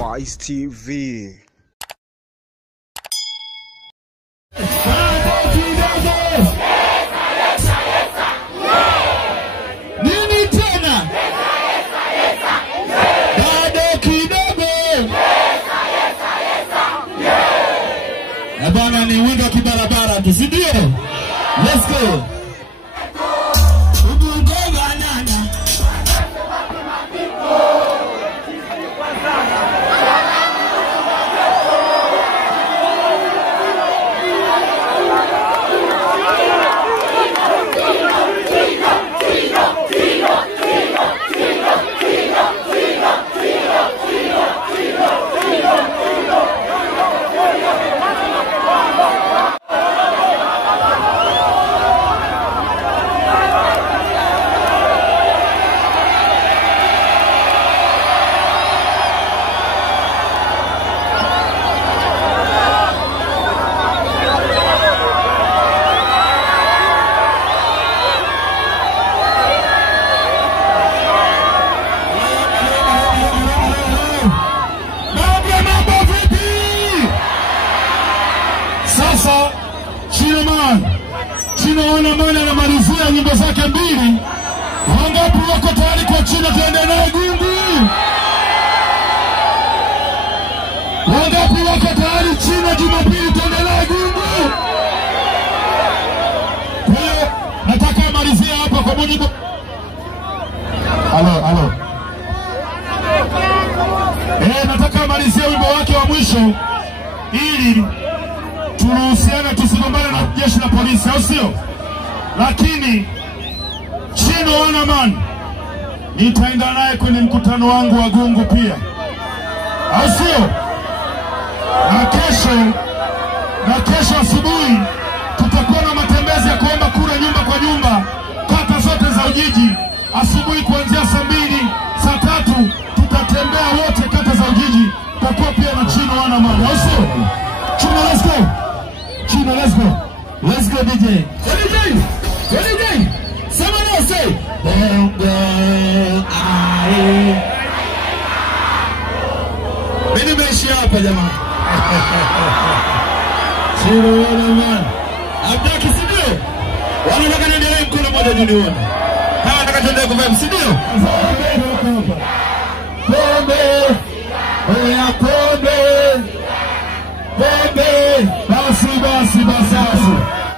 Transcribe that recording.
Wise TV. Nini tena? Bado kidogo. Bwana ni wendo wa kibarabara tu, si ndio? Let's go. Sasa Chino wana maana anamalizia nyimbo zake mbili. Wangapi wako tayari kwa Chino tuende naye Gungu? Wangapi wako tayari Chino Jumapili tuende naye Gungu? Kwa hiyo nataka amalizie hapa kwa mujibu. Halo. Nataka amalizie wimbo wake wa mwisho ili tunahusiana tusigombane na jeshi la polisi, au sio? Lakini Chino Wanaman nitaenda naye kwenye mkutano wangu wa Gungu pia, au sio? Na kesho asubuhi tutakuwa na matembezi ya kuomba kura nyumba kwa nyumba kata zote za Ujiji. Asubuhi kuanzia saa 2, saa 3 tutatembea wote kata za Ujiji. Tutakuwa pia na Chino Wanaman, au sio? Chino, let's go. Chino, let's go. Let's go, DJ. DJ. Someone else say, Bongo, aye. Mimi nimeishi hapa jamani. Chino Wanaman. Abdaki, si ndio? Wanataka niendelee mkono moja juu nione. Hawa nataka tuendelee kuvaa, si ndio? Pombe. Oya pombe. Basi.